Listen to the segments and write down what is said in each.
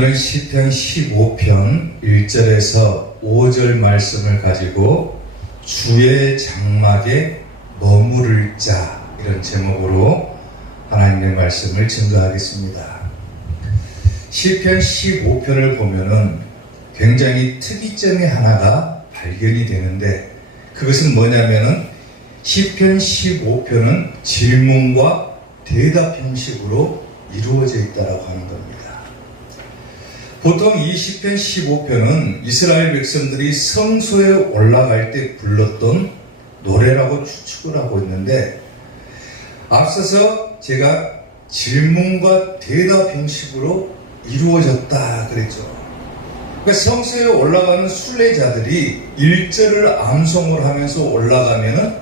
오늘은 시편 15편 1절에서 5절 말씀을 가지고 주의 장막에 머무를 자, 이런 제목으로 하나님의 말씀을 증거하겠습니다. 시편 15편을 보면은 굉장히 특이점이 하나가 발견이 되는데, 그것은 뭐냐면은 시편 15편은 질문과 대답 형식으로 이루어져 있다고 하는 겁니다. 보통 이 시편 15편은 이스라엘 백성들이 성소에 올라갈 때 불렀던 노래라고 추측을 하고 있는데, 앞서서 제가 질문과 대답 형식으로 이루어졌다 그랬죠. 그러니까 성소에 올라가는 순례자들이 1절을 암송을 하면서 올라가면은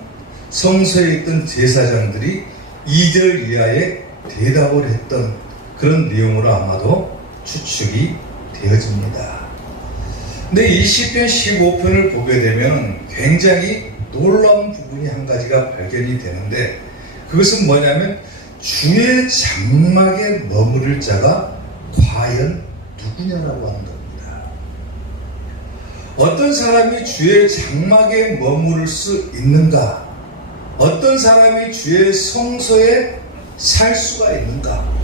성소에 있던 제사장들이 2절 이하에 대답을 했던 그런 내용으로 아마도 추측이 되어집니다. 근데 이 시편 15편을 보게 되면 굉장히 놀라운 부분이 한 가지가 발견이 되는데, 그것은 뭐냐면 주의 장막에 머무를 자가 과연 누구냐라고 하는 겁니다. 어떤 사람이 주의 장막에 머무를 수 있는가? 어떤 사람이 주의 성소에 살 수가 있는가?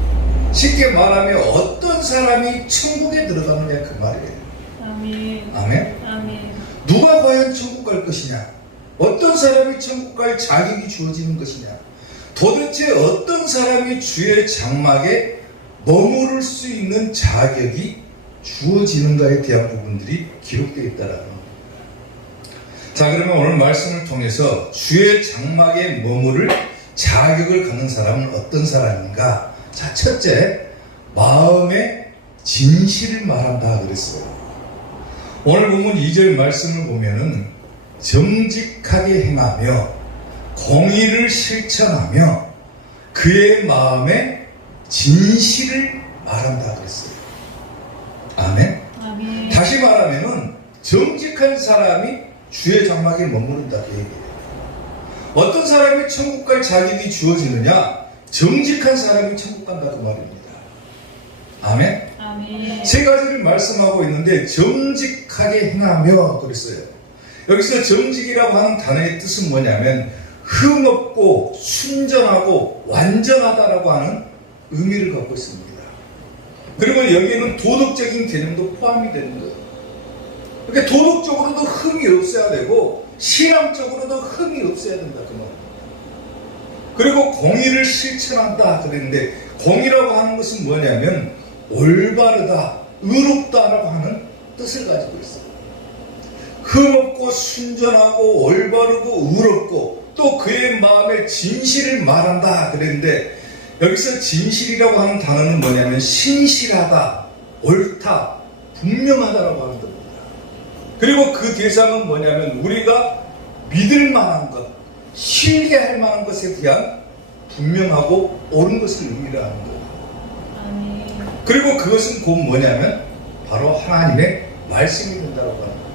쉽게 말하면 어떤 사람이 천국에 들어가느냐, 그 말이에요. 아멘. 아멘? 아멘. 누가 과연 천국 갈 것이냐? 어떤 사람이 천국 갈 자격이 주어지는 것이냐? 도대체 어떤 사람이 주의 장막에 머무를 수 있는 자격이 주어지는가에 대한 부분들이 기록되어 있다라는 겁니다. 자, 그러면 오늘 말씀을 통해서 주의 장막에 머무를 자격을 갖는 사람은 어떤 사람인가? 자, 첫째, 마음의 진실을 말한다 그랬어요. 오늘 본문 2절 말씀을 보면은 정직하게 행하며 공의를 실천하며 그의 마음의 진실을 말한다 그랬어요. 아멘? 아멘. 다시 말하면은 정직한 사람이 주의 장막에 머무른다 그 얘기예요. 어떤 사람이 천국 갈 자격이 주어지느냐? 정직한 사람이 천국 간다 그 말입니다. 아멘? 아멘. 세 가지를 말씀하고 있는데 정직하게 행하며 그랬어요. 여기서 정직이라고 하는 단어의 뜻은 뭐냐면 흠없고 순전하고 완전하다라고 하는 의미를 갖고 있습니다. 그리고 여기에는 도덕적인 개념도 포함이 되는 거예요. 그러니까 도덕적으로도 흠이 없어야 되고 신앙적으로도 흠이 없어야 된다 그 말입니다. 그리고 공의를 실천한다 그랬는데, 공의라고 하는 것은 뭐냐면 올바르다, 의롭다라고 하는 뜻을 가지고 있어요. 흠없고 순전하고 올바르고 의롭고 또 그의 마음의 진실을 말한다 그랬는데, 여기서 진실이라고 하는 단어는 뭐냐면 신실하다, 옳다, 분명하다라고 하는 겁니다. 그리고 그 대상은 뭐냐면 우리가 믿을 만한 것, 신뢰할 만한 것에 대한 분명하고 옳은 것을 의미하는 거예요. 아멘. 그리고 그것은 곧 뭐냐면 바로 하나님의 말씀이 된다고 하는 겁니다.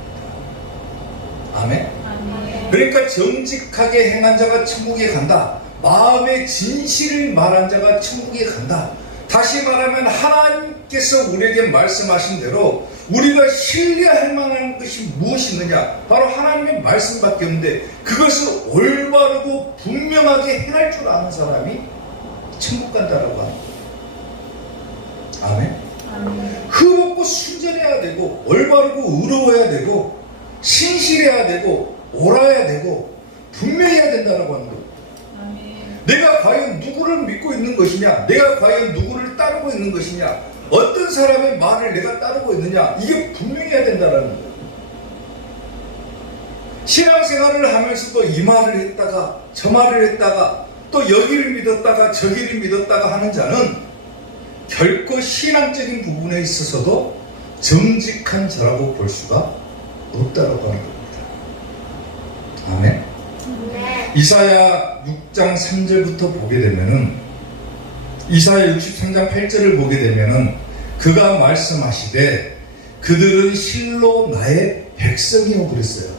아멘? 아멘. 그러니까 정직하게 행한 자가 천국에 간다. 마음의 진실을 말한 자가 천국에 간다. 다시 말하면 하나님께서 우리에게 말씀하신 대로 우리가 신뢰할 만한 것이 무엇이 있느냐? 바로 하나님의 말씀밖에 없는데, 그것을 올바르고 분명하게 행할 줄 아는 사람이 천국 간다라고 하는 거예요. 아멘? 아멘. 흠없고 순전해야 되고 올바르고 의로워야 되고 신실해야 되고 옳아야 되고 분명해야 된다라고 하는 거예요. 아멘. 내가 과연 누구를 믿고 있는 것이냐? 내가 과연 누구를 따르고 있는 것이냐? 어떤 사람의 말을 내가 따르고 있느냐? 이게 분명해야 된다는 거예요. 신앙생활을 하면서도 이 말을 했다가 저 말을 했다가 또 여기를 믿었다가 저기를 믿었다가 하는 자는 결코 신앙적인 부분에 있어서도 정직한 자라고 볼 수가 없다라고 하는 겁니다. 아멘. 이사야 6장 3절부터 보게 되면은, 이사야 63장 8절을 보게 되면은 그가 말씀하시되 그들은 실로 나의 백성이요 그랬어요.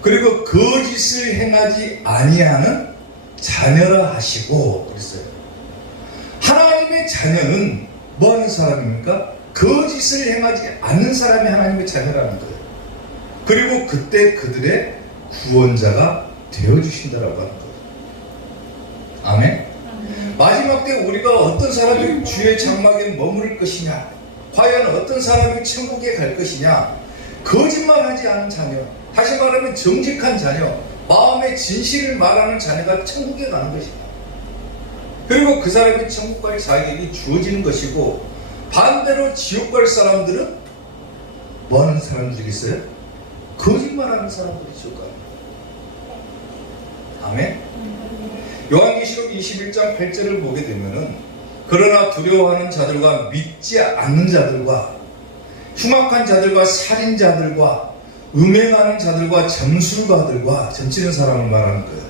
그리고 거짓을 행하지 아니하는 자녀라 하시고 그랬어요. 하나님의 자녀는 뭐 하는 사람입니까? 거짓을 행하지 않는 사람이 하나님의 자녀라는 거예요. 그리고 그때 그들의 구원자가 되어주신다라고 하는 거예요. 아멘. 마지막 때 우리가 어떤 사람이 주의 장막에 머무를 것이냐, 과연 어떤 사람이 천국에 갈 것이냐, 거짓말하지 않은 자녀, 다시 말하면 정직한 자녀, 마음의 진실을 말하는 자녀가 천국에 가는 것이다. 그리고 그 사람이 천국 갈 자격이 주어지는 것이고, 반대로 지옥 갈 사람들은 뭐 하는 사람들이겠어요? 거짓말하는 사람들이 지옥 가는 거예요. 아멘. 요한계시록 21장 8절을 보게 되면은, 그러나 두려워하는 자들과 믿지 않는 자들과 흉악한 자들과 살인자들과 음행하는 자들과 점술가들과, 점치는 사람을 말하는 거예요.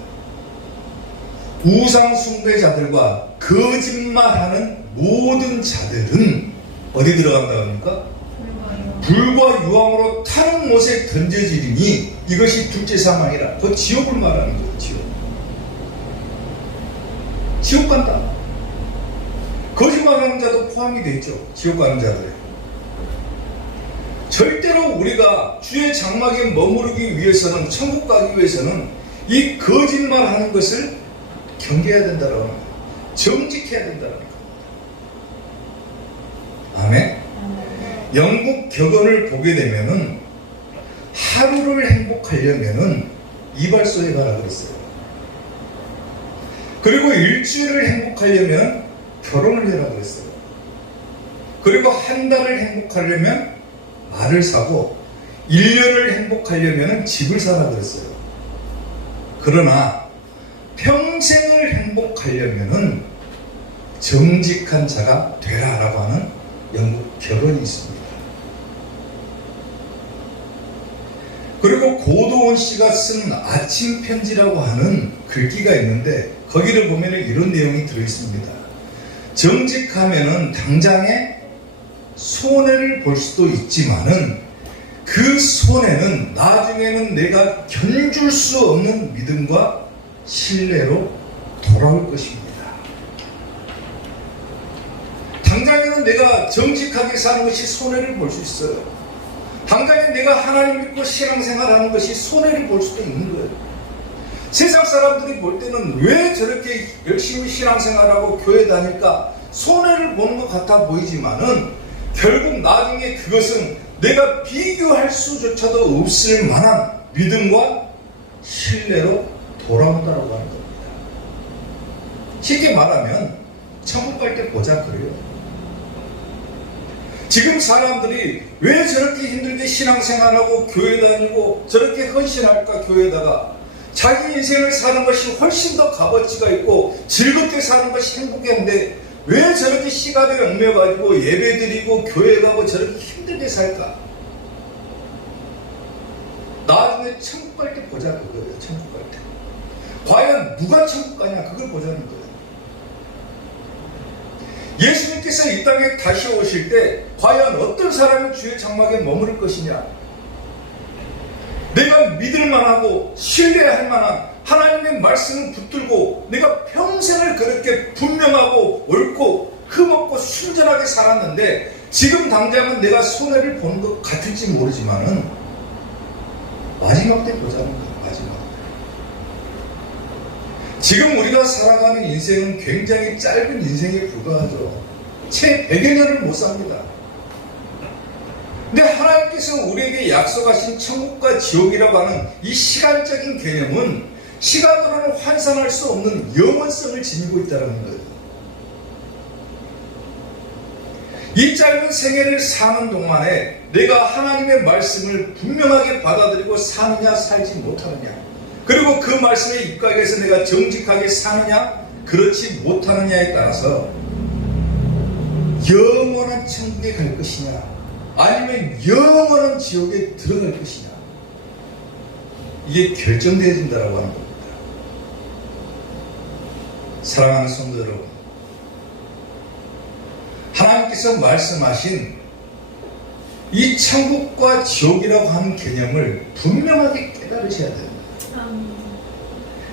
우상 숭배자들과 거짓말하는 모든 자들은 어디 들어간다고 합니까? 불과 유황으로 타는 못에 던져지리니 이것이 둘째 사망이라. 그 지옥을 말하는 거예요. 지옥 간다. 거짓말하는 자도 포함이 되어 있죠. 지옥 가는 자들에. 절대로 우리가 주의 장막에 머무르기 위해서는, 천국 가기 위해서는 이 거짓말하는 것을 경계해야 된다는 거예요. 정직해야 된다는 거예요. 아멘. 영국 격언을 보게 되면은 하루를 행복하려면은 이발소에 가라 그랬어요. 그리고 일주일을 행복하려면 결혼을 해라 그랬어요. 그리고 한 달을 행복하려면 말을 사고, 1년을 행복하려면 집을 사라 그랬어요. 그러나 평생을 행복하려면 정직한 자가 되라라고 하는 영국 결론이 있습니다. 그리고 고도원 씨가 쓴 아침 편지라고 하는 글귀가 있는데, 거기를 보면 이런 내용이 들어있습니다. 정직하면은 당장에 손해를 볼 수도 있지만은 그 손해는 나중에는 내가 견줄 수 없는 믿음과 신뢰로 돌아올 것입니다. 당장에는 내가 정직하게 사는 것이 손해를 볼 수 있어요. 당장에 내가 하나님 믿고 신앙생활하는 것이 손해를 볼 수도 있는 거예요. 세상 사람들이 볼 때는 왜 저렇게 열심히 신앙생활하고 교회 다닐까 손해를 보는 것 같아 보이지만은, 결국 나중에 그것은 내가 비교할 수조차도 없을 만한 믿음과 신뢰로 돌아온다고 하는 겁니다. 쉽게 말하면 천국 갈 때 보자 그래요. 지금 사람들이 왜 저렇게 힘들게 신앙생활하고 교회 다니고 저렇게 헌신할까? 교회에다가 자기 인생을 사는 것이 훨씬 더 값어치가 있고 즐겁게 사는 것이 행복한데 왜 저렇게 시간에 얽매가지고 예배드리고 교회 가고 저렇게 힘들게 살까? 나중에 천국 갈 때 보자 그거예요. 천국 갈 때 과연 누가 천국 가냐 그걸 보자는 거예요. 예수님께서 이 땅에 다시 오실 때 과연 어떤 사람이 주의 장막에 머무를 것이냐, 내가 믿을 만하고 신뢰할 만한 하나님의 말씀을 붙들고 내가 평생을 그렇게 분명하고 옳고 흠없고 순전하게 살았는데 지금 당장은 내가 손해를 보는 것 같을지 모르지만은 마지막 때 보자는 거예요. 마지막 때. 지금 우리가 살아가는 인생은 굉장히 짧은 인생에 불과하죠. 채 100여 년을 못 삽니다. 근데 하나님께서 우리에게 약속하신 천국과 지옥이라고 하는 이 시간적인 개념은 시간으로는 환산할 수 없는 영원성을 지니고 있다는 거예요. 이 짧은 생애를 사는 동안에 내가 하나님의 말씀을 분명하게 받아들이고 사느냐 살지 못하느냐, 그리고 그 말씀에 입각해서 내가 정직하게 사느냐 그렇지 못하느냐에 따라서 영원한 천국에 갈 것이냐 아니면 영원한 지옥에 들어갈 것이냐, 이게 결정되어진다고 하는 겁니다. 사랑하는 성도 여러분, 하나님께서 말씀하신 이 천국과 지옥이라고 하는 개념을 분명하게 깨달으셔야 됩니다.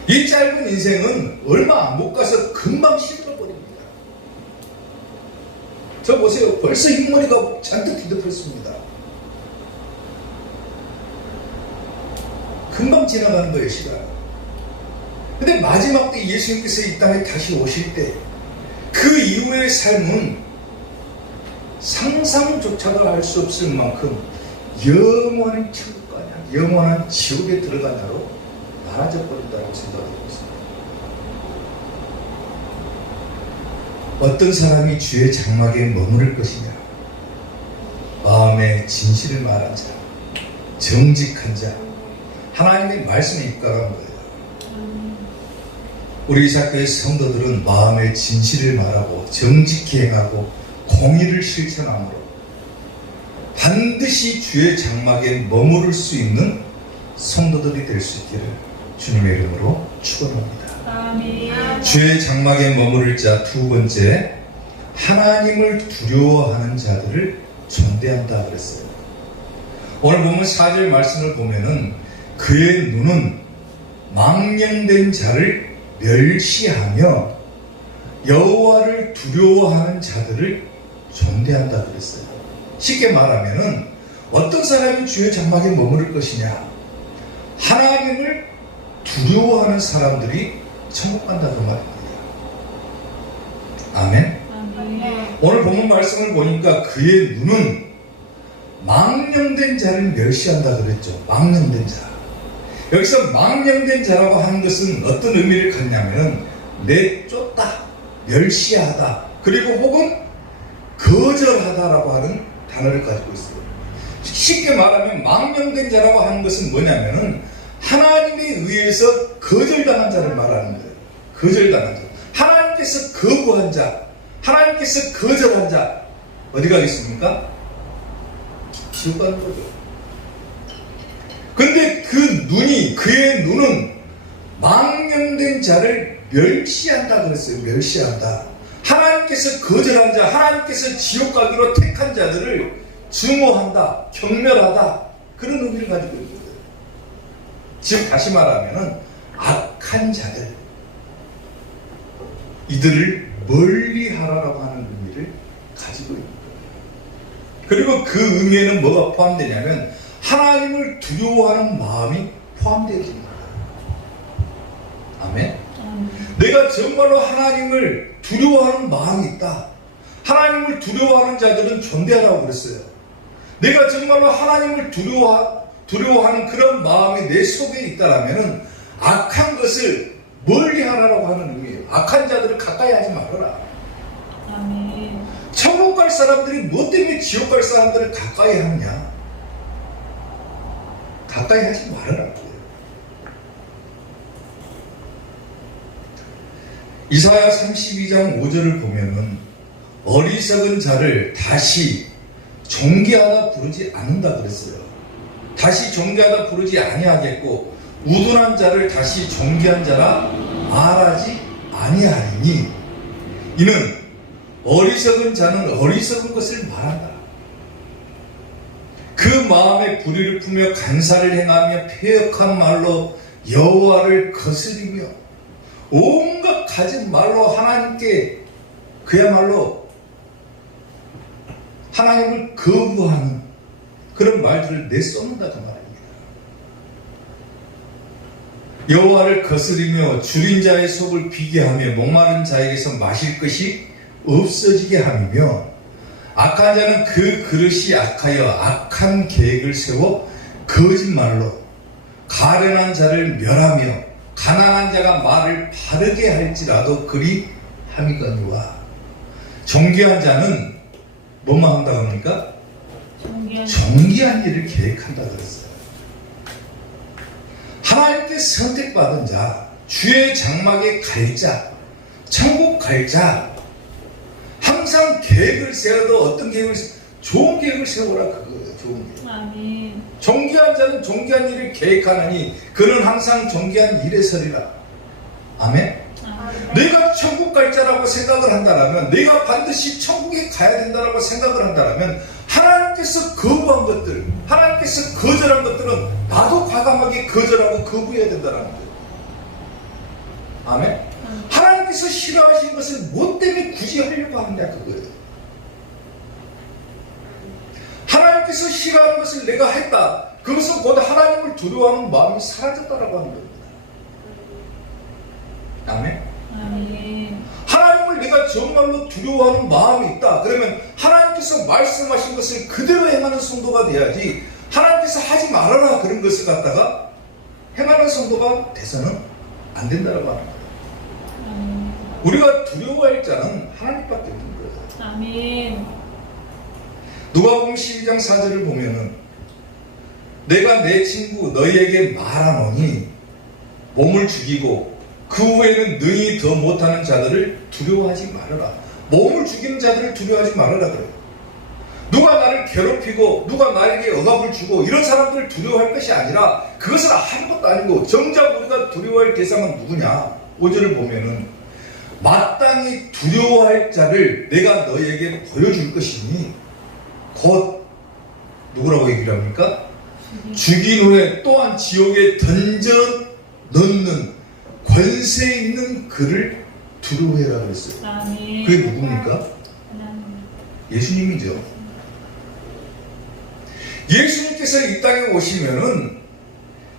이 짧은 인생은 얼마 못 가서 금방 시들어버립니다. 저 보세요. 벌써 흰머리가 잔뜩 뒤덮였습니다. 금방 지나가는 거예요, 시간. 근데 마지막 때 예수님께서 이 땅에 다시 오실 때 그 이후의 삶은 상상조차도 할 수 없을 만큼 영원한 천국가 아니야, 영원한 지옥에 들어가냐로 나눠져 버린다고 생각하고 있습니다. 어떤 사람이 주의 장막에 머무를 것이냐? 마음에 진실을 말한 자, 정직한 자, 하나님의 말씀에 입각한 거예요. 우리 이사교회 성도들은 마음에 진실을 말하고 정직히 행하고 공의를 실천함으로 반드시 주의 장막에 머무를 수 있는 성도들이 될 수 있기를 주님의 이름으로 축원합니다. 아멘. 주의 장막에 머무를 자 두 번째, 하나님을 두려워하는 자들을 존대한다 그랬어요. 오늘 보면 4절 말씀을 보면은 그의 눈은 망령된 자를 멸시하며 여호와를 두려워하는 자들을 존대한다 그랬어요. 쉽게 말하면은 어떤 사람이 주의 장막에 머무를 것이냐? 하나님을 두려워하는 사람들이 천국 간다 그 말입니다. 아멘. 아멘. 오늘 본문 말씀을 보니까 그의 눈은 망령된 자를 멸시한다 그랬죠. 망령된 자. 여기서 망령된 자라고 하는 것은 어떤 의미를 갖냐면 내쫓다, 멸시하다, 그리고 혹은 거절하다라고 하는 단어를 가지고 있어요. 쉽게 말하면 망령된 자라고 하는 것은 뭐냐면은 하나님에 의해서 거절당한 자를 말하는 거예요. 거절당한 자. 하나님께서 거부한 자, 하나님께서 거절한 자, 어디 가겠습니까? 지옥 가는 거죠. 근데 그의 눈은 망령된 자를 멸시한다 그랬어요. 멸시한다. 하나님께서 거절한 자, 하나님께서 지옥 가기로 택한 자들을 증오한다, 경멸하다, 그런 의미를 가지고 있는 거예요. 즉 다시 말하면 악한 자들, 이들을 멀리하라라고 하는 의미를 가지고 있는 거예요. 그리고 그 의미에는 뭐가 포함되냐면 하나님을 두려워하는 마음이 포함되어 있습니다. 아멘. 내가 정말로 하나님을 두려워하는 마음이 있다. 하나님을 두려워하는 자들은 존대하라고 그랬어요. 내가 정말로 하나님을 두려워하는 그런 마음이 내 속에 있다라면 악한 것을 멀리하라고 하는 의미예요. 악한 자들을 가까이 하지 말아라. 아멘. 천국 갈 사람들이 뭐 때문에 지옥 갈 사람들을 가까이 하느냐? 가까이 하지 말아라. 이사야 32장 5절을 보면은 어리석은 자를 다시 존귀하다 부르지 않는다 그랬어요. 다시 존귀하다 부르지 아니하겠고 우둔한 자를 다시 존귀한 자라 말하지 아니하리니 이는 어리석은 자는 어리석은 것을 말한다. 그 마음에 불의를 품며 간사를 행하며 패역한 말로 여호와를 거스리며 온갖 가진 말로 하나님께 그야말로 하나님을 거부하는 그런 말들을 내쏟는다는 말입니다. 여호와를 거스리며 줄인 자의 속을 비게 하며 목마른 자에게서 마실 것이 없어지게 하며 악한 자는 그 그릇이 악하여 악한 계획을 세워 거짓말로 가련한 자를 멸하며 가난한 자가 말을 바르게 할지라도 그리 함이거니와 존귀한 자는 뭐만 한다고 합니까? 존귀한 일을 계획한다 그랬어요. 하나님께 선택받은 자, 주의 장막에 갈 자, 천국 갈 자, 항상 계획을 세워도 어떤 계획을 좋은 계획을 세워라 그거예요. 좋은 계획. 아멘. 존귀한 자는 존귀한 일을 계획하느니 그는 항상 존귀한 일에 서리라. 아멘. 아멘. 내가 천국 갈 자라고 생각을 한다면, 내가 반드시 천국에 가야 된다라고 생각을 한다면 하나님께서 거부한 것들, 하나님께서 거절한 것들은 나도 과감하게 거절하고 거부해야 된다는 거예요. 아멘. 하나님께서 싫어하신 것을 뭐 때문에 굳이 하려고 하느냐 그거예요. 하나님께서 싫어하는 것을 내가 했다. 그것은 곧 하나님을 두려워하는 마음이 사라졌다라고 하는 겁니다. 아멘. 아멘. 하나님을 내가 정말로 두려워하는 마음이 있다. 그러면 하나님께서 말씀하신 것을 그대로 행하는 성도가 돼야지, 하나님께서 하지 말아라 그런 것을 갖다가 행하는 성도가 돼서는 안 된다고 하는 거예요. 아멘. 우리가 두려워할 자는 하나님밖에 없는 거예요. 아멘. 누가복음 12장 4절을 보면은 내가 내 친구 너희에게 말하노니 몸을 죽이고 그 후에는 능히 더 못하는 자들을 두려워하지 말아라. 몸을 죽이는 자들을 두려워하지 말아라 그래요. 누가 나를 괴롭히고 누가 나에게 억압을 주고 이런 사람들을 두려워할 것이 아니라, 그것은 아무것도 아니고 정작 우리가 두려워할 대상은 누구냐. 5절을 보면은 마땅히 두려워할 자를 내가 너희에게 보여줄 것이니 곧 누구라고 얘기를 합니까? 죽인 후에 또한 지옥에 던져 넣는 권세 있는 그를 두려워해라 그랬어요. 아멘. 그게 누굽니까? 하나님. 예수님이죠. 예수님께서 이 땅에 오시면은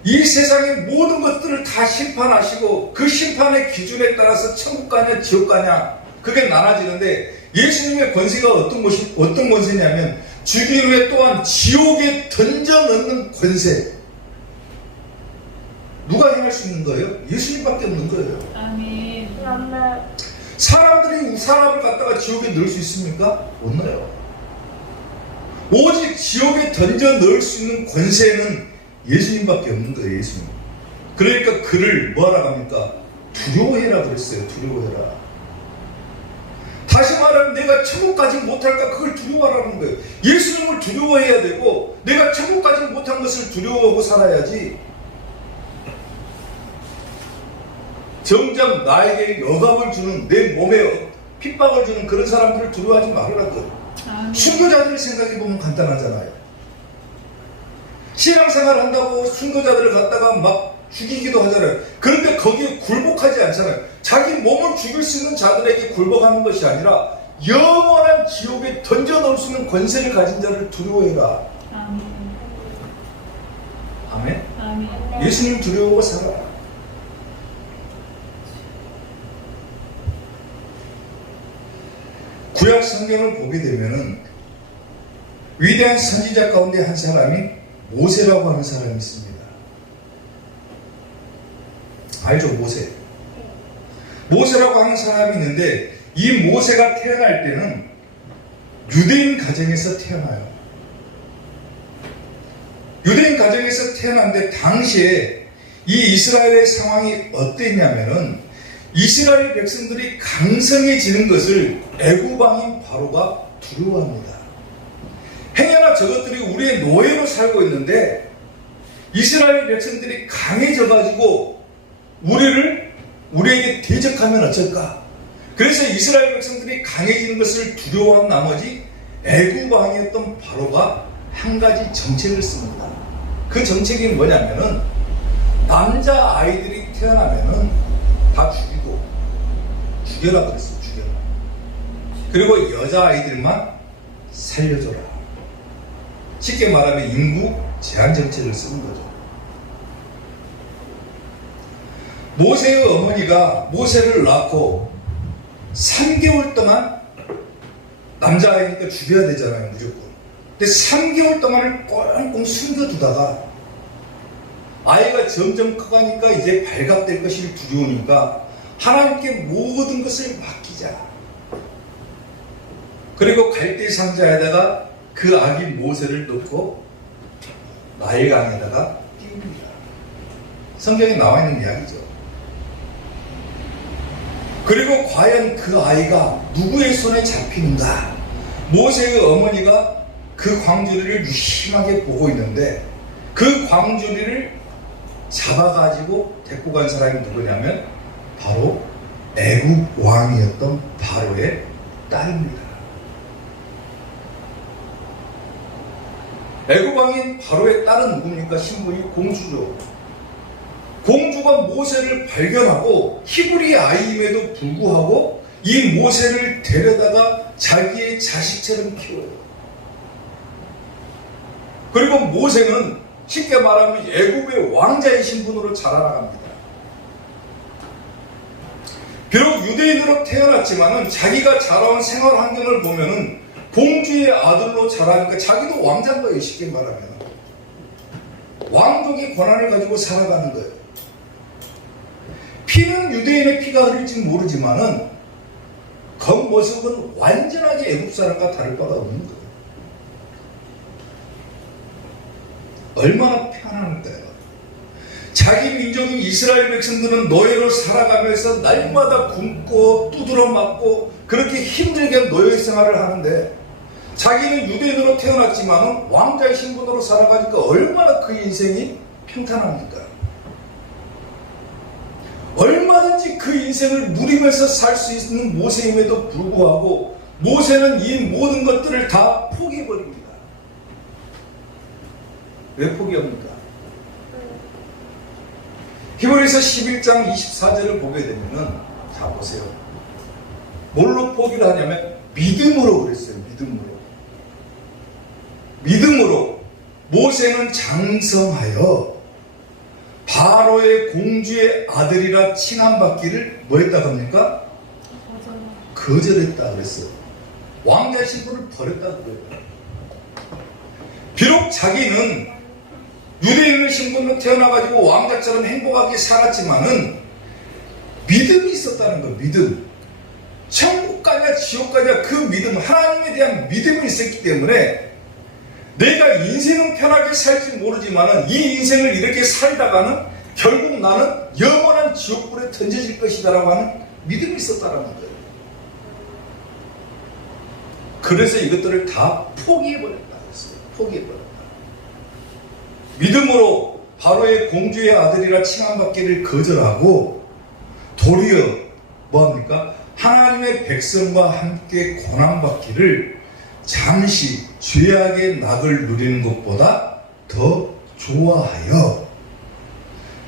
이 세상의 모든 것들을 다 심판하시고 그 심판의 기준에 따라서 천국 가냐 지옥 가냐 그게 나눠지는데, 예수님의 권세가 어떤 권세냐면 죽인 후에 또한 지옥에 던져 넣는 권세. 누가 행할 수 있는 거예요? 예수님밖에 없는 거예요. 아멘. 사람들이 사람을 갖다가 지옥에 넣을 수 있습니까? 못 넣어요. 오직 지옥에 던져 넣을 수 있는 권세는 예수님밖에 없는 거예요. 예수님. 그러니까 그를 뭐하라 합니까? 두려워해라 그랬어요. 두려워해라. 다시 말하면 내가 천국 가지 못할까 그걸 두려워하라는 거예요. 예수님을 두려워해야 되고 내가 천국 가지 못한 것을 두려워하고 살아야지, 정작 나에게 억압을 주는, 내 몸에 핍박을 주는 그런 사람들을 두려워하지 말으라고. 아멘. 순교자들을 생각해보면 간단하잖아요. 신앙생활 한다고 순교자들을 갖다가 막 죽이기도 하잖아요. 그런데 거기에 굴복하지 않잖아요. 자기 몸을 죽일 수 있는 자들에게 굴복하는 것이 아니라 영원한 지옥에 던져 넣을 수 있는 권세를 가진 자를 두려워해라. 아멘. 아멘. 아멘. 예수님 두려워하고 살아라. 구약 성경을 보게 되면은 위대한 선지자 가운데 한 사람이 모세라고 하는 사람이 있습니다. 알죠? 모세라고 하는 사람이 있는데, 이 모세가 태어날 때는 유대인 가정에서 태어나요. 유대인 가정에서 태어났는데 당시에 이 이스라엘의 상황이 어땠냐면은, 이스라엘 백성들이 강성해지는 것을 애굽왕인 바로가 두려워합니다. 행여나 저것들이 우리의 노예로 살고 있는데 이스라엘 백성들이 강해져가지고 우리에게 대적하면 어쩔까? 그래서 이스라엘 백성들이 강해지는 것을 두려워한 나머지 애굽왕이었던 바로가 한 가지 정책을 씁니다. 그 정책이 뭐냐면은 남자 아이들이 태어나면은 다 죽여라 그랬어요. 죽여라. 그리고 여자 아이들만 살려줘라. 쉽게 말하면 인구 제한 정책을 쓰는 거죠. 모세의 어머니가 모세를 낳고 3개월 동안, 남자아이니까 죽여야 되잖아요, 무조건. 근데 3개월 동안을 꽁꽁 숨겨두다가 아이가 점점 커가니까 이제 발각될 것이 두려우니까 하나님께 모든 것을 맡기자. 그리고 갈대 상자에다가 그 아기 모세를 넣고 나일강에다가 띄웁니다. 성경에 나와 있는 이야기죠. 그리고 과연 그 아이가 누구의 손에 잡히는가? 모세의 어머니가 그 광주리를 유심하게 보고 있는데, 그 광주리를 잡아가지고 데리고 간 사람이 누구냐면 바로 애굽 왕이었던 바로의 딸입니다. 애굽 왕인 바로의 딸은 누굽니까? 신분이 공주죠. 공주가 모세를 발견하고 히브리 아이임에도 불구하고 이 모세를 데려다가 자기의 자식처럼 키워요. 그리고 모세는 쉽게 말하면 애굽의 왕자의 신분으로 자라나갑니다. 비록 유대인으로 태어났지만은 자기가 자라온 생활 환경을 보면은 공주의 아들로 자라니까 자기도 왕자인 거예요. 쉽게 말하면 왕족의 권한을 가지고 살아가는 거예요. 피는 유대인의 피가 흐를지 모르지만은 겉모습은 완전하게 애굽 사람과 다를 바가 없는 거예요. 얼마나 편안할까요? 자기 민족인 이스라엘 백성들은 노예로 살아가면서 날마다 굶고 두드러 맞고 그렇게 힘들게 노예 생활을 하는데 자기는 유대인으로 태어났지만 왕자의 신분으로 살아가니까 얼마나 그 인생이 평탄합니까? 얼마든지 그 인생을 누리면서 살 수 있는 모세임에도 불구하고 모세는 이 모든 것들을 다 포기해버립니다. 왜 포기합니까? 히브리서 11장 24절을 보게 되면은 자 보세요. 뭘로 포기를 하냐면 믿음으로 그랬어요. 믿음으로 모세는 장성하여 바로의 공주의 아들이라 칭함받기를 뭐 했다고 합니까? 거절했다 그랬어요. 왕자의 신분을 버렸다고 그래요. 비록 자기는 유대인의 신분으로 태어나가지고 왕자처럼 행복하게 살았지만은 믿음이 있었다는 거. 믿음. 천국 가냐 지옥 가냐 그 믿음, 하나님에 대한 믿음이 있었기 때문에 내가 인생은 편하게 살지 모르지만은 이 인생을 이렇게 살다가는 결국 나는 영원한 지옥불에 던져질 것이다라고 하는 믿음이 있었다는 거예요. 그래서 이것들을 다 포기해버렸다 했어요. 포기해버렸다. 믿음으로 바로의 공주의 아들이라 칭함받기를 거절하고 도리어 뭐합니까? 하나님의 백성과 함께 고난받기를 잠시 죄악의 낙을 누리는 것보다 더 좋아하여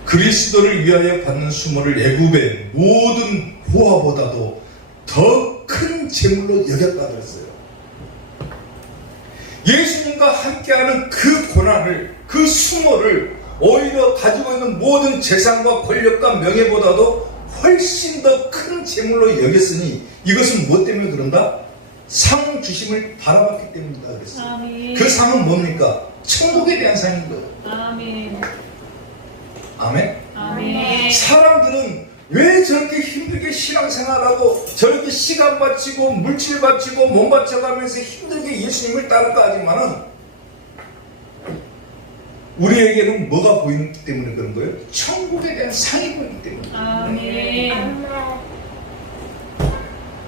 그리스도를 위하여 받는 수모를 애굽의 모든 보화보다도 더 큰 재물로 여겼다 그랬어요. 예수님과 함께하는 그 고난을, 그 수모를 오히려 가지고 있는 모든 재산과 권력과 명예보다도 훨씬 더 큰 재물로 여겼으니 이것은 무엇 때문에 그런다? 상 주심을 바라봤기 때문이다 그랬어요. 아멘. 그 상은 뭡니까? 천국에 대한 상인 거예요. 아멘. 아멘. 아멘. 사람들은 왜 저렇게 힘들게 신앙생활하고 저렇게 시간 바치고 물질 바치고 몸 바쳐가면서 힘들게 예수님을 따를까 하지만은 우리에게는 뭐가 보이기 때문에 그런 거예요? 천국에 대한 상이 보이기 때문에. 아멘.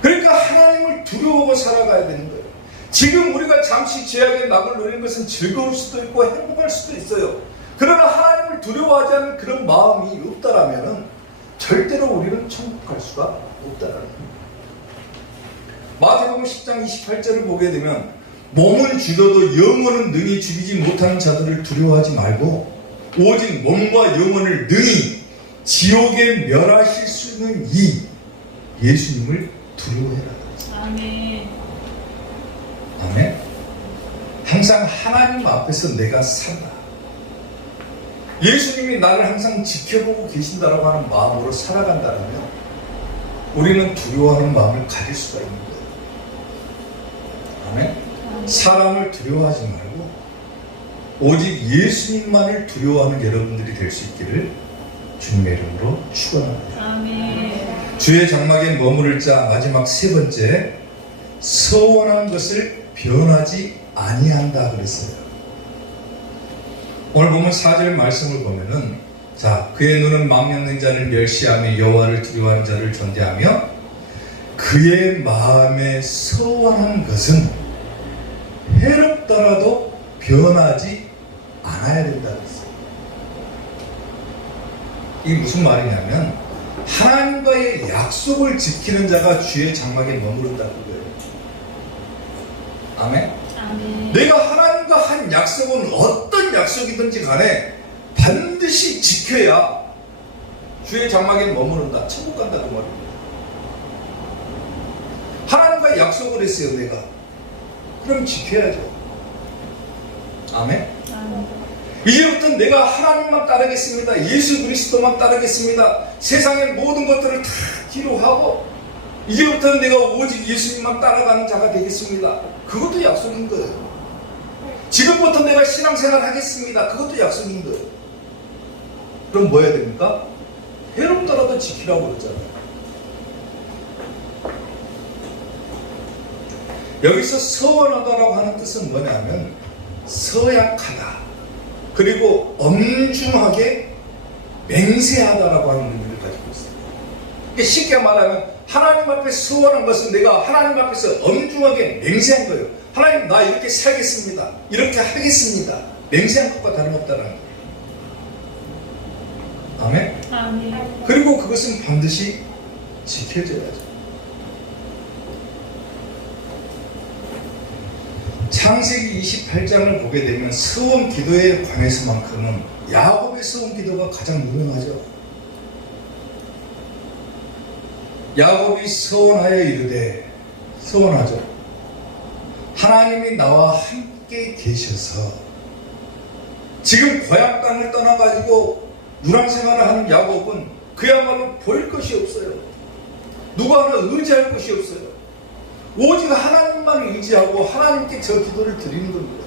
그러니까 하나님을 두려워하고 살아가야 되는 거예요. 지금 우리가 잠시 죄악의 낙을 누리는 것은 즐거울 수도 있고 행복할 수도 있어요. 그러나 하나님을 두려워하지 않는 그런 마음이 없다라면은 절대로 우리는 천국 갈 수가 없다라는 거예요. 마태복음 10장 28절을 보게 되면 몸은 죽여도 영혼은 능히 죽이지 못하는 자들을 두려워하지 말고 오직 몸과 영혼을 능히 지옥에 멸하실 수 있는 이 예수님을 두려워해라. 아멘. 아멘. 항상 하나님 앞에서 내가 산다. 예수님이 나를 항상 지켜보고 계신다라고 하는 마음으로 살아간다면 우리는 두려워하는 마음을 가질 수가 있는 거예요. 아멘. 사람을 두려워하지 말고 오직 예수님만을 두려워하는 여러분들이 될 수 있기를 주님의 이름으로 축원합니다. 아멘. 주의 장막에 머무를 자 마지막 세 번째, 서원한 것을 변하지 아니한다 그랬어요. 오늘 보면 4절 말씀을 보면은 자 그의 눈은 망령된 자를 멸시하며 여호와를 두려워하는 자를 존대하며 그의 마음에 서원한 것은 해롭더라도 변하지 않아야 된다 그랬어요. 이게 무슨 말이냐면 하나님과의 약속을 지키는 자가 주의 장막에 머무른다는 거예요. 아멘. 아멘. 내가 하나님과 한 약속은 어떤 약속이든지 간에 반드시 지켜야 주의 장막에 머무른다. 천국 간다는 말입니다. 하나님과 약속을 했어요, 내가. 그럼 지켜야죠. 아멘. 아멘. 이제부터 내가 하나님만 따르겠습니다. 예수 그리스도만 따르겠습니다. 세상의 모든 것들을 다 뒤로하고 이제부터는 내가 오직 예수님만 따라가는 자가 되겠습니다. 그것도 약속인 거예요. 지금부터 내가 신앙생활 하겠습니다. 그것도 약속인 거예요. 그럼 뭐 해야 됩니까? 해롭더라도 지키라고 그러잖아요. 여기서 서원하다라고 하는 뜻은 뭐냐면 서약하다, 그리고 엄중하게 맹세하다라고 하는 의미를 가지고 있어요. 쉽게 말하면 하나님 앞에 서원한 것은 내가 하나님 앞에서 엄중하게 맹세한 거예요. 하나님, 나 이렇게 살겠습니다. 이렇게 하겠습니다. 맹세한 것과 다름없다는 거예요. 아멘? 아멘. 그리고 그것은 반드시 지켜져야죠. 창세기 28장을 보게 되면 서원 기도에 관해서만큼은 야곱의 서원 기도가 가장 유명하죠. 야곱이 서원하여 이르되, 서원하죠. 하나님이 나와 함께 계셔서, 지금 고향 땅을 떠나가지고 누랑 생활을 하는 야곱은 그야말로 볼 것이 없어요. 누구 하나 의지할 것이 없어요. 오직 하나님만 의지하고 하나님께 저 기도를 드리는 겁니다.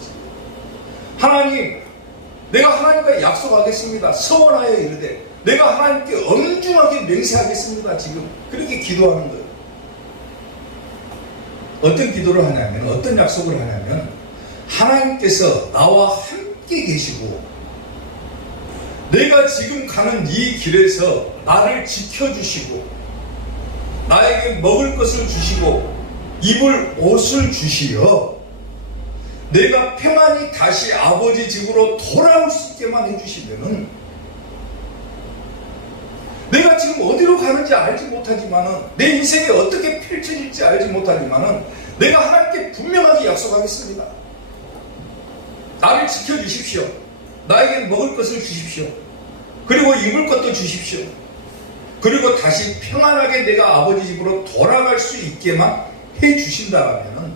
하나님, 내가 하나님과 약속하겠습니다. 서원하여 이르되, 내가 하나님께 엄중하게 맹세하겠습니다. 지금 그렇게 기도하는 거예요. 어떤 기도를 하냐면, 어떤 약속을 하냐면, 하나님께서 나와 함께 계시고 내가 지금 가는 이 길에서 나를 지켜주시고 나에게 먹을 것을 주시고 입을 옷을 주시어 내가 평안히 다시 아버지 집으로 돌아올 수 있게만 해주시면은, 내가 지금 어디로 가는지 알지 못하지만은, 내 인생이 어떻게 펼쳐질지 알지 못하지만은, 내가 하나님께 분명하게 약속하겠습니다. 나를 지켜주십시오. 나에게 먹을 것을 주십시오. 그리고 입을 것도 주십시오. 그리고 다시 평안하게 내가 아버지 집으로 돌아갈 수 있게만 해주신다면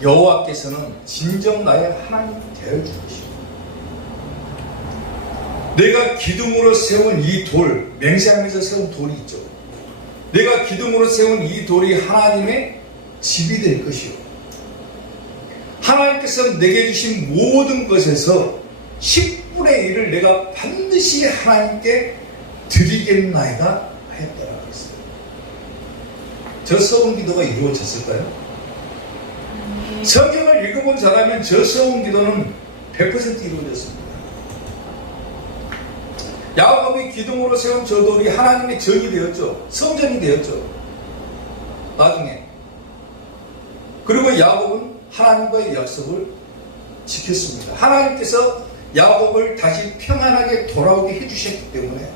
여호와께서는 진정 나의 하나님이 되어주십시오. 내가 기둥으로 세운 이 돌, 맹세하면서 세운 돌이 있죠. 내가 기둥으로 세운 이 돌이 하나님의 집이 될 것이요, 하나님께서 내게 주신 모든 것에서 10분의 1을 내가 반드시 하나님께 드리겠나이다 하였더라고 했어요. 저 서원 기도가 이루어졌을까요? 성경을 읽어본 사람은 저 서원 기도는 100% 이루어졌습니다. 야곱이 기둥으로 세운 저 돌이 하나님의 전이 되었죠. 성전이 되었죠. 나중에. 그리고 야곱은 하나님과의 약속을 지켰습니다. 하나님께서 야곱을 다시 평안하게 돌아오게 해주셨기 때문에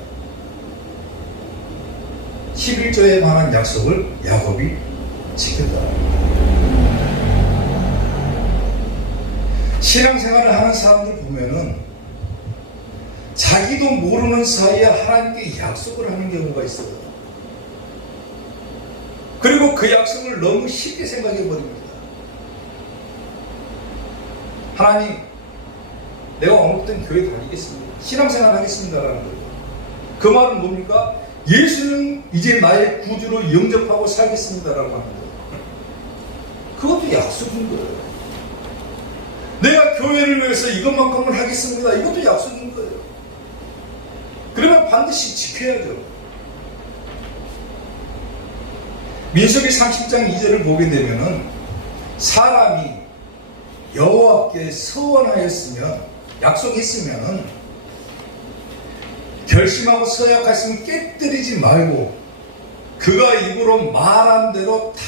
11조에 관한 약속을 야곱이 지켰다. 신앙생활을 하는 사람들 보면은 자기도 모르는 사이에 하나님께 약속을 하는 경우가 있어요. 그리고 그 약속을 너무 쉽게 생각해 버립니다. 하나님, 내가 어느 땐 교회 다니겠습니다. 신앙생활 하겠습니다라는 거예요. 그 말은 뭡니까? 예수는 이제 나의 구주로 영접하고 살겠습니다라고 하는 거예요. 그것도 약속인 거예요. 내가 교회를 위해서 이것만큼을 하겠습니다. 이것도 약속인 거예요. 그러면 반드시 지켜야죠. 민수기 30장 2절을 보게 되면은 사람이 여호와께 서원하였으면, 약속했으면 결심하고 서약했으면 깨뜨리지 말고 그가 입으로 말한 대로 다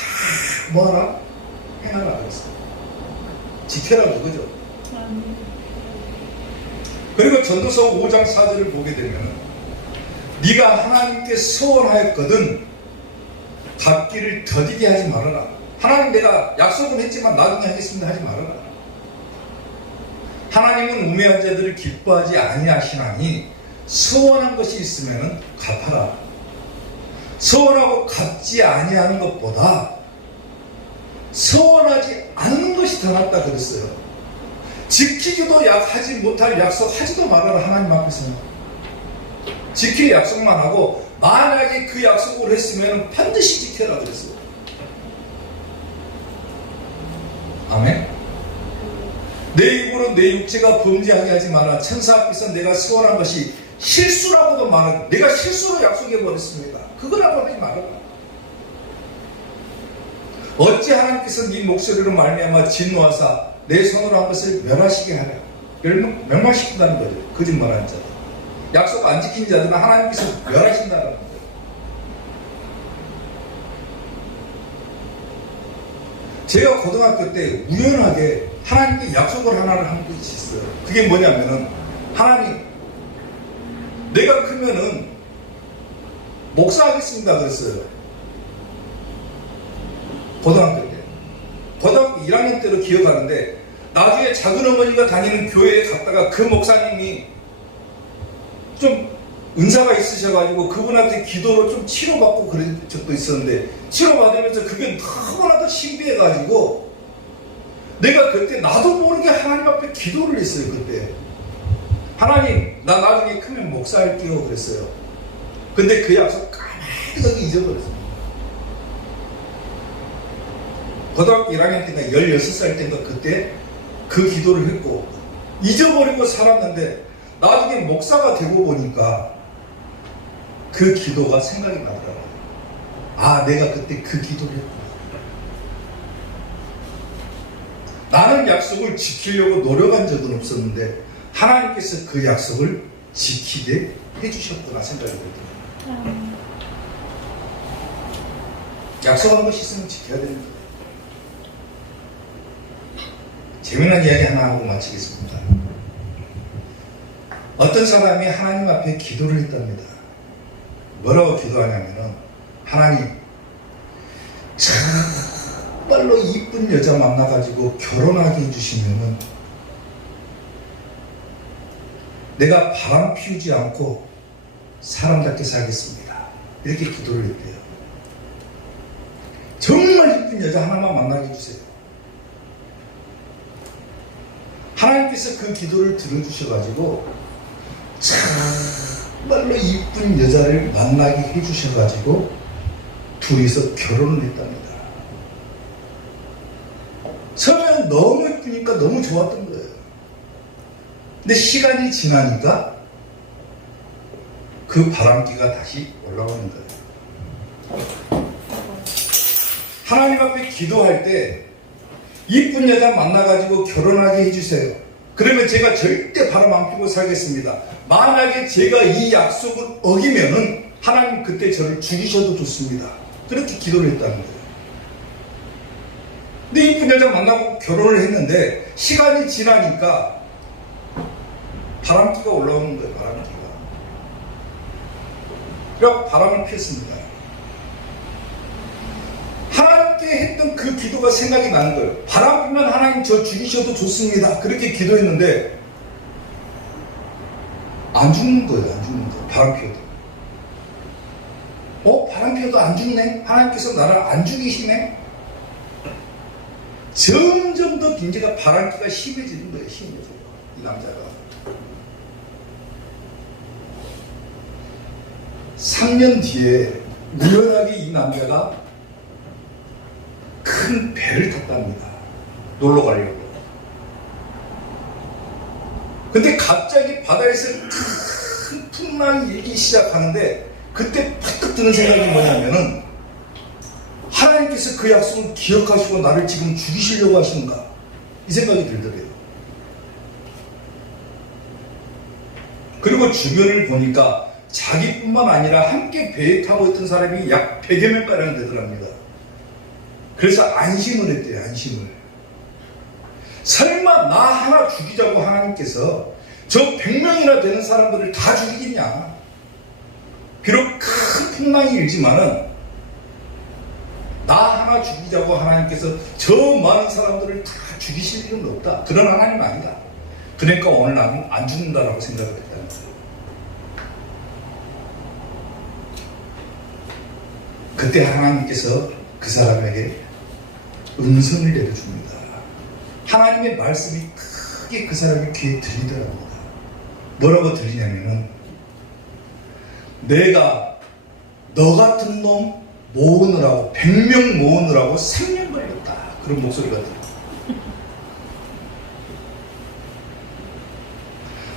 뭐하라? 행하라 그랬어요. 지켜라 그거죠. 그리고 전도서 5장 4절을 보게 되면 네가 하나님께 서원하였거든 갚기를 더디게 하지 말아라. 하나님, 내가 약속은 했지만 나중에 하겠습니다 하지 말아라. 하나님은 우매한 자들을 기뻐하지 아니하시나니 서원한 것이 있으면 갚아라. 서원하고 갚지 아니하는 것보다 서원하지 않는 것이 더 낫다 그랬어요. 지키기도 하지 못할 약속 하지도 말아라. 하나님 앞에서는 지킬 약속만 하고 만약에 그 약속을 했으면 반드시 지켜라 그랬어요. 아멘. 내 입으로 내 육체가 범죄하게 하지 마라. 천사 앞에서 내가 서원한 것이 실수라고도 말하고 내가 실수로 약속해 버렸습니다. 그거라고 하지 말아라. 어찌 하나님께서 네 목소리로 말미암아 진노하사 내 손으로 한 것을 멸하시게 하라. 멸망시킨다는 거죠. 거짓말하는 자들. 약속 안 지킨 자들은 하나님께서 멸하신다는 거예요. 제가 고등학교 때 우연하게 하나님께 약속을 하나를 한 것이 있어요. 그게 뭐냐면은 하나님 내가 크면은 목사하겠습니다 그랬어요. 고등학교 때. 고등학교 1학년 때로 기억하는데 나중에 작은 어머니가 다니는 교회에 갔다가 그 목사님이 좀 은사가 있으셔가지고 그분한테 기도로 좀 치료받고 그런 적도 있었는데 치료받으면서 그게 너무나도 신비해가지고 내가 그때 나도 모르게 하나님 앞에 기도를 했어요. 그때 하나님 나 나중에 크면 목사할게요 그랬어요. 근데 그 약속 까마득하게 잊어버렸어요. 고등학교 1학년 때인가 16살 때인가 그때 그 기도를 했고 잊어버리고 살았는데 나중에 목사가 되고 보니까 그 기도가 생각이 나더라고요. 아 내가 그때 그 기도를 했구나. 나는 약속을 지키려고 노력한 적은 없었는데 하나님께서 그 약속을 지키게 해주셨구나 생각이 들더라고요. 약속한 것이 있으면 지켜야 되는 거예요. 재미난 이야기 하나 하고 마치겠습니다. 어떤 사람이 하나님 앞에 기도를 했답니다. 뭐라고 기도하냐면은 하나님 정말로 이쁜 여자 만나가지고 결혼하게 해주시면은 내가 바람 피우지 않고 사람답게 살겠습니다. 이렇게 기도를 했대요. 정말 이쁜 여자 하나만 만나게 해주세요. 하나님께서 그 기도를 들어주셔가지고 정말로 이쁜 여자를 만나게 해주셔가지고 둘이서 결혼을 했답니다. 처음에는 너무 이쁘니까 너무 좋았던 거예요. 근데 시간이 지나니까 그 바람기가 다시 올라오는 거예요. 하나님 앞에 기도할 때 이쁜 여자 만나가지고 결혼하게 해주세요. 그러면 제가 절대 바람 안 피고 살겠습니다. 만약에 제가 이 약속을 어기면은 하나님 그때 저를 죽이셔도 좋습니다. 그렇게 기도를 했다는 거예요. 근데 이쁜 여자 만나고 결혼을 했는데 시간이 지나니까 바람기가 올라오는 거예요. 바람기가. 그래서 바람을 피웠습니다. 하나님께 했던 그 기도가 생각이 나는 거예요. 바람 피면 하나님 저 죽이셔도 좋습니다. 그렇게 기도했는데 안 죽는 거예요. 안 죽는 거예요. 바람 피워도. 바람 피워도 안 죽네? 하나님께서 나를 안 죽이시네? 점점 더 문제가 바람기가 심해지는 거예요. 심해져요. 이 남자가. 3년 뒤에 우연하게 이 남자가 큰 배를 탔답니다. 놀러 가려고. 근데 갑자기 바다에서 큰 풍랑이 일기 시작하는데 그때 팍 드는 생각이 뭐냐면은 하나님께서 그 약속을 기억하시고 나를 지금 죽이시려고 하시는가 이 생각이 들더래요. 그리고 주변을 보니까 자기뿐만 아니라 함께 배에 타고 있던 사람이 약 100여 명가량 되더랍니다. 그래서 안심을 했대요. 안심을. 설마 나 하나 죽이자고 하나님께서 저 100명이나 되는 사람들을 다 죽이겠냐. 비록 큰 풍랑이 일지만은 나 하나 죽이자고 하나님께서 저 많은 사람들을 다 죽이실 일은 없다. 그런 하나님 아니다. 그러니까 오늘 나는 안 죽는다라고 생각을 했다는 거예요. 그때 하나님께서 그 사람에게 음성을 내려줍니다. 하나님의 말씀이 크게 그 사람의 귀에 들리더랍니다. 뭐라고 들리냐면은 내가 너 같은 놈 모으느라고 100명 모으느라고 3년 걸렸다. 그런 목소리가 들어요.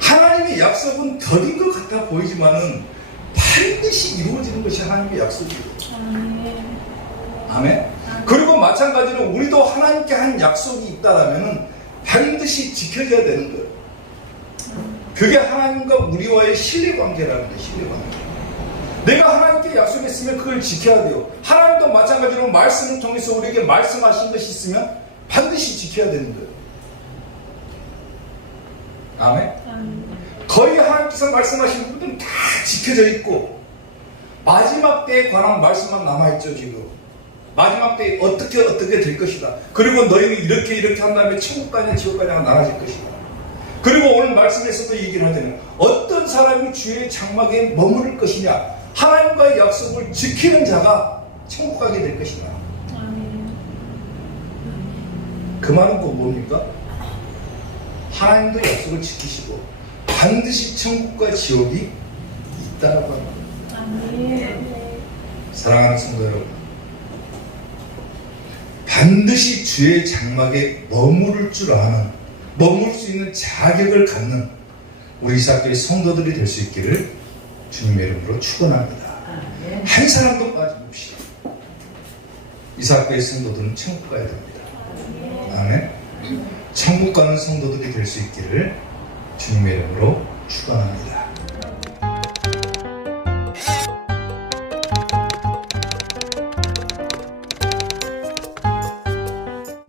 하나님의 약속은 더딘 것 같아 보이지만은 반드시 이루어지는 것이 하나님의 약속이에요. 아멘. 아멘. 그리고 마찬가지로 우리도 하나님께 한 약속이 있다라면은 반드시 지켜져야 되는 거예요. 그게 하나님과 우리와의 신뢰관계라는 거예요. 신뢰관계. 내가 하나님께 약속했으면 그걸 지켜야 돼요. 하나님도 마찬가지로 말씀을 통해서 우리에게 말씀하신 것이 있으면 반드시 지켜야 되는 거예요. 아멘. 거의 하나님께서 말씀하신 부분들은 다 지켜져 있고 마지막 때에 관한 말씀만 남아있죠. 지금 마지막 때에 어떻게 될 것이다. 그리고 너희는 이렇게 한 다음에 천국 가냐 지옥 가냐가 나눠질 것이다. 그리고 오늘 말씀에서도 얘기를 하잖아요. 어떤 사람이 주의 장막에 머무를 것이냐. 하나님과의 약속을 지키는 자가 천국 가게 될 것이다. 그 말은 꼭 뭡니까? 하나님도 약속을 지키시고 반드시 천국과 지옥이 있다라고 합니다. 사랑하는 성도 여러분, 반드시 주의 장막에 머무를 줄 아는, 머물 수 있는 자격을 갖는 우리 이사학교의 성도들이 될 수 있기를 주님의 이름으로 축원합니다. 한 사람도 빠짐없이 이사학교의 성도들은 천국 가야 됩니다. 아멘. 천국 가는 성도들이 될 수 있기를 주님의 이름으로 축원합니다.